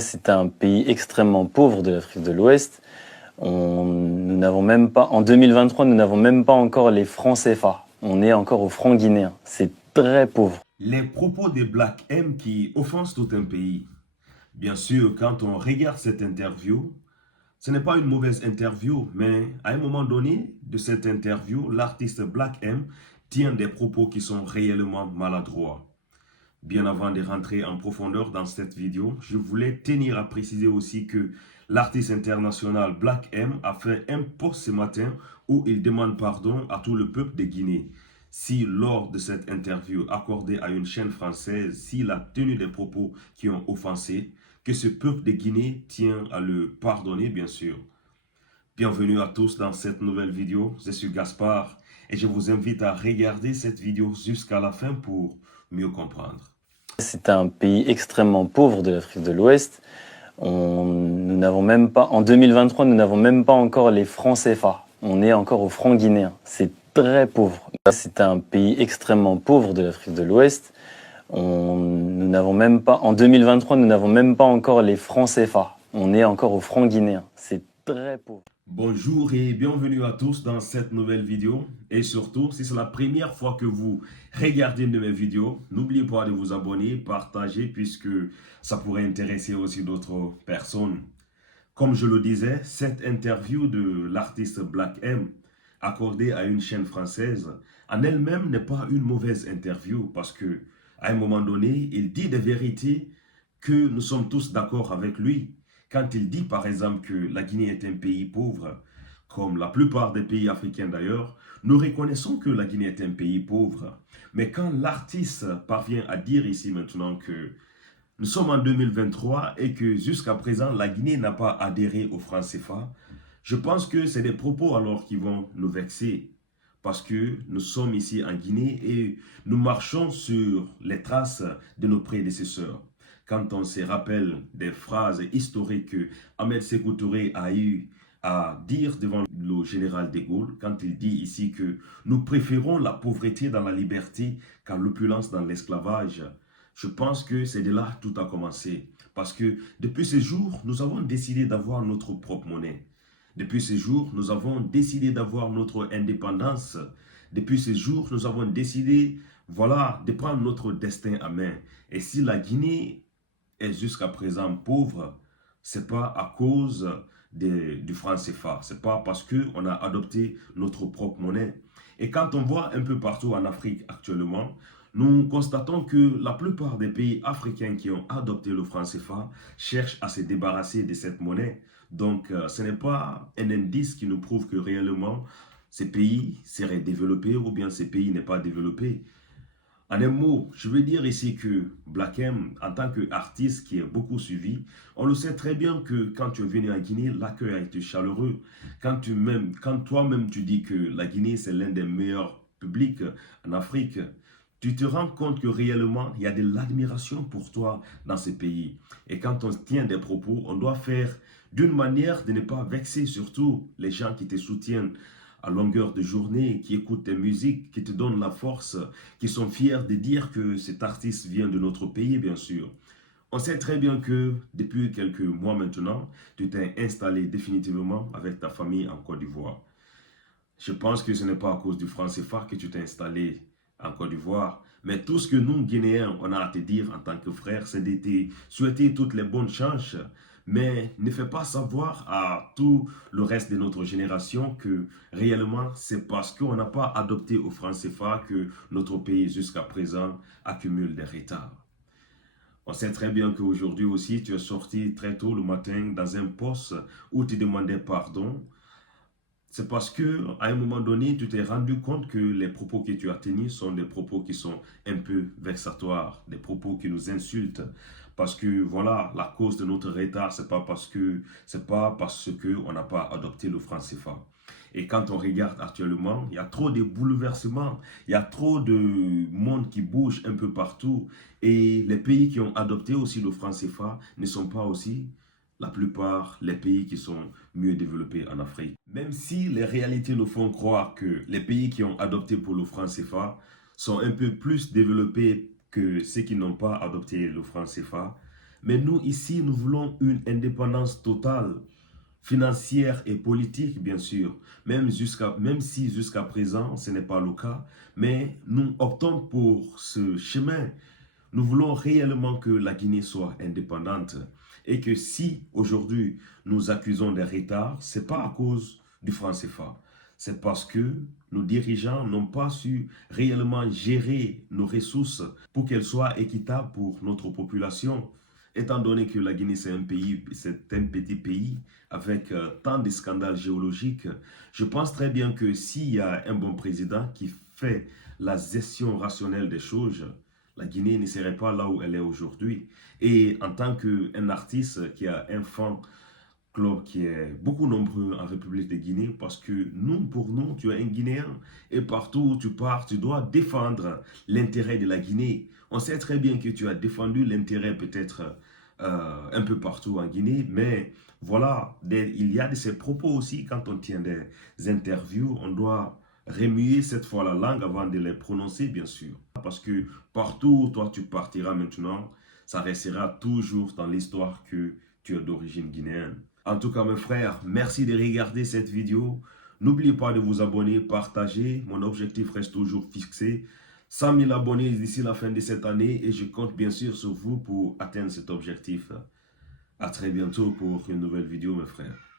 C'est un pays extrêmement pauvre de l'Afrique de l'Ouest. Nous n'avons même pas, en 2023, nous n'avons même pas encore les francs CFA. On est encore au franc guinéen. C'est très pauvre. Les propos des Black M qui offensent tout un pays. Bien sûr, quand on regarde cette interview, ce n'est pas une mauvaise interview, mais à un moment donné de cette interview, l'artiste Black M tient des propos qui sont réellement maladroits. Bien avant de rentrer en profondeur dans cette vidéo, je voulais tenir à préciser aussi que l'artiste international Black M a fait un post ce matin où il demande pardon à tout le peuple de Guinée. Si lors de cette interview accordée à une chaîne française, s'il a tenu des propos qui ont offensé, que ce peuple de Guinée tient à le pardonner bien sûr. Bienvenue à tous dans cette nouvelle vidéo, je suis Gaspard et je vous invite à regarder cette vidéo jusqu'à la fin pour mieux comprendre. C'est un pays extrêmement pauvre de l'Afrique de l'Ouest. Nous n'avons même pas, en 2023, nous n'avons même pas encore les francs CFA. On est encore au franc guinéen. C'est très pauvre. C'est un pays extrêmement pauvre de l'Afrique de l'Ouest. Nous n'avons même pas, en 2023, nous n'avons même pas encore les francs CFA. On est encore au franc guinéen. C'est très pauvre. Bonjour et bienvenue à tous dans cette nouvelle vidéo. Et surtout, si c'est la première fois que vous regardez une de mes vidéos, n'oubliez pas de vous abonner, partager puisque ça pourrait intéresser aussi d'autres personnes. Comme je le disais, cette interview de l'artiste Black M accordée à une chaîne française en elle-même n'est pas une mauvaise interview parce que à un moment donné, il dit des vérités que nous sommes tous d'accord avec lui. Quand il dit par exemple que la Guinée est un pays pauvre, comme la plupart des pays africains d'ailleurs, nous reconnaissons que la Guinée est un pays pauvre. Mais quand l'artiste parvient à dire ici maintenant que nous sommes en 2023 et que jusqu'à présent la Guinée n'a pas adhéré au franc CFA, je pense que c'est des propos alors qui vont nous vexer. Parce que nous sommes ici en Guinée et nous marchons sur les traces de nos prédécesseurs. Quand on se rappelle des phrases historiques que Ahmed Sékou Touré a eu à dire devant le général de Gaulle, quand il dit ici que nous préférons la pauvreté dans la liberté qu'à l'opulence dans l'esclavage, je pense que c'est de là que tout a commencé. Parce que depuis ce jour, nous avons décidé d'avoir notre propre monnaie. Depuis ce jour, nous avons décidé d'avoir notre indépendance. Depuis ce jour, nous avons décidé, voilà, de prendre notre destin à main. Et si la Guinée est jusqu'à présent pauvre, c'est pas à cause du franc CFA. C'est pas parce qu'on a adopté notre propre monnaie. Et quand on voit un peu partout en Afrique actuellement, nous constatons que la plupart des pays africains qui ont adopté le franc CFA cherchent à se débarrasser de cette monnaie. Donc, ce n'est pas un indice qui nous prouve que réellement ces pays seraient développés ou bien ces pays n'est pas développé. En un mot, je veux dire ici que Black M, en tant qu'artiste qui est beaucoup suivi, on le sait très bien que quand tu es venu en Guinée, l'accueil a été chaleureux. Quand toi-même tu dis que la Guinée c'est l'un des meilleurs publics en Afrique, tu te rends compte que réellement il y a de l'admiration pour toi dans ces pays. Et quand on tient des propos, on doit faire d'une manière de ne pas vexer surtout les gens qui te soutiennent à longueur de journée, qui écoutent tes musiques, qui te donnent la force, qui sont fiers de dire que cet artiste vient de notre pays, bien sûr. On sait très bien que depuis quelques mois maintenant, tu t'es installé définitivement avec ta famille en Côte d'Ivoire. Je pense que ce n'est pas à cause du franc CFA que tu t'es installé en Côte d'Ivoire. Mais tout ce que nous, Guinéens, on a à te dire en tant que frères, c'est de te souhaiter toutes les bonnes chances. Mais ne fais pas savoir à tout le reste de notre génération que réellement, c'est parce qu'on n'a pas adopté au franc CFA que notre pays jusqu'à présent accumule des retards. On sait très bien qu'aujourd'hui aussi, tu es sorti très tôt le matin dans un poste où tu demandais pardon. C'est parce que à un moment donné, tu t'es rendu compte que les propos que tu as tenus sont des propos qui sont un peu vexatoires, des propos qui nous insultent. Parce que voilà, la cause de notre retard, c'est pas parce que on n'a pas adopté le franc CFA. Et quand on regarde actuellement, il y a trop de bouleversements, il y a trop de monde qui bouge un peu partout. Et les pays qui ont adopté aussi le franc CFA ne sont pas aussi la plupart les pays qui sont mieux développés en Afrique. Même si les réalités nous font croire que les pays qui ont adopté pour le franc CFA sont un peu plus développés que ceux qui n'ont pas adopté le franc CFA, Mais nous, ici, nous voulons une indépendance totale, financière et politique, bien sûr. Même si jusqu'à présent, ce n'est pas le cas. Mais nous optons pour ce chemin. Nous voulons réellement que la Guinée soit indépendante. Et que si aujourd'hui nous accusons des retards, ce n'est pas à cause du franc CFA. C'est parce que nos dirigeants n'ont pas su réellement gérer nos ressources pour qu'elles soient équitables pour notre population. Étant donné que la Guinée, c'est un petit pays avec tant de scandales géologiques, je pense très bien que s'il y a un bon président qui fait la gestion rationnelle des choses, la Guinée ne serait pas là où elle est aujourd'hui. Et en tant qu'un artiste qui a un fan club qui est beaucoup nombreux en République de Guinée, parce que nous, pour nous, tu es un Guinéen et partout où tu pars, tu dois défendre l'intérêt de la Guinée. On sait très bien que tu as défendu l'intérêt peut-être un peu partout en Guinée, mais voilà, il y a de ces propos aussi quand on tient des interviews, on doit remuer cette fois la langue avant de les prononcer, bien sûr. Parce que partout où toi tu partiras maintenant, ça restera toujours dans l'histoire que tu es d'origine guinéenne. En tout cas, mes frères, merci de regarder cette vidéo. N'oubliez pas de vous abonner, partager. Mon objectif reste toujours fixé. 100 000 abonnés d'ici la fin de cette année et je compte bien sûr sur vous pour atteindre cet objectif. À très bientôt pour une nouvelle vidéo, mes frères.